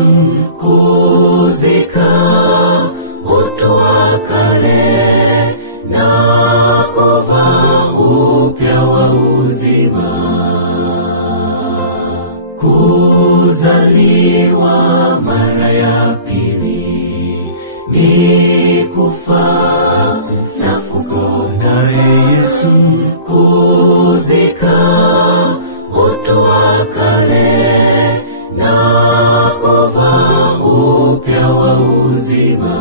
Yesu, kuzika utu wa kale na kuvaa upya wa uzima. Kuzaliwa mara ya pili ni kufa na kufufuka. Yesu, kuzika utu wa kale na kuvaa upya wa uzima.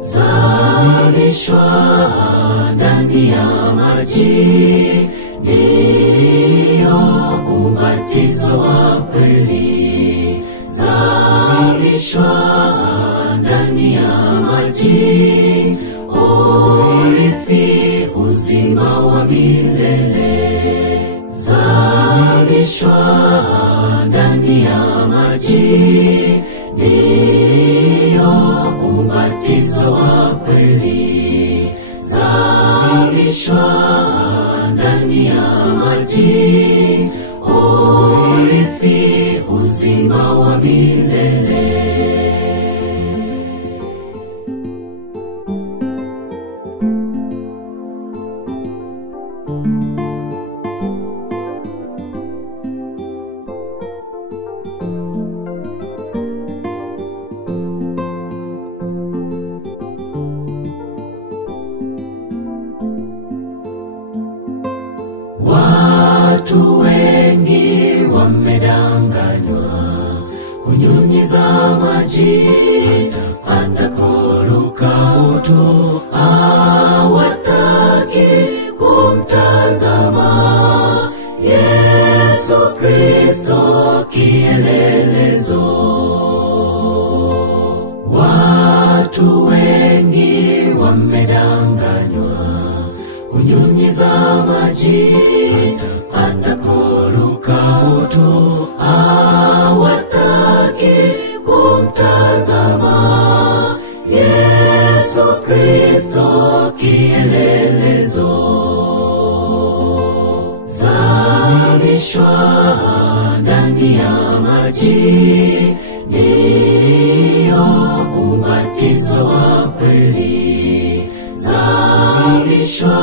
Zalishwa ndani ya maji ndiyo ubatizo wa kweli. Zalishwa ndani ya maji urithi uzima wa milele. Zalishwa ndani ya maji ndiyo ubatizo wa kweli. Zalishwa ndani ya maji urithi uzima wa milele. Watu wengi wamedanganywa kunyunyiza maji hata kuruka moto. Hawataki kumtazama Yesu Kristo kielelezo. Watu wengi wamedanganywa kunyunyiza maji hata kuruka moto. Hawataki kumtazama Yesu Kristo kielelezo. Zalishwa ndani ya maji ndiyo ubatizo wa kweli. Zalishwa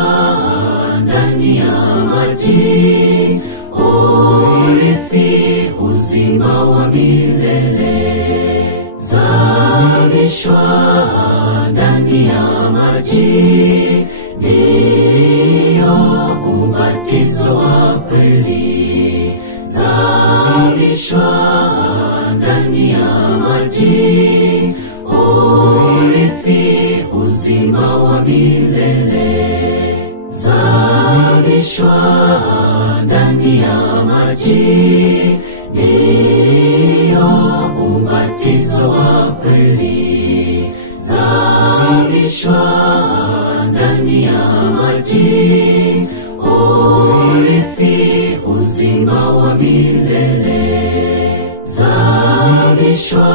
ndani ya maji urithi uzima wa milele. Zalishwa ndani ya maji ndiyo ubatizo wa kweli. Zalishwa ndani ya maji urithi uzima wa milele. Zalishwa ndani ya maji ndiyo ubatizo wa kweli. Zalishwa ndani ya maji urithi uzima wa milele. Zalishwa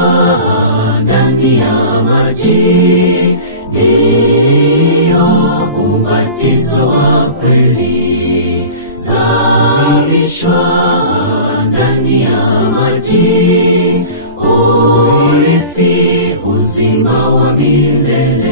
ndani ya maji ndiyo ubatizo wa kweli. Zalishwa ndani ya maji urithi uzima wa milele.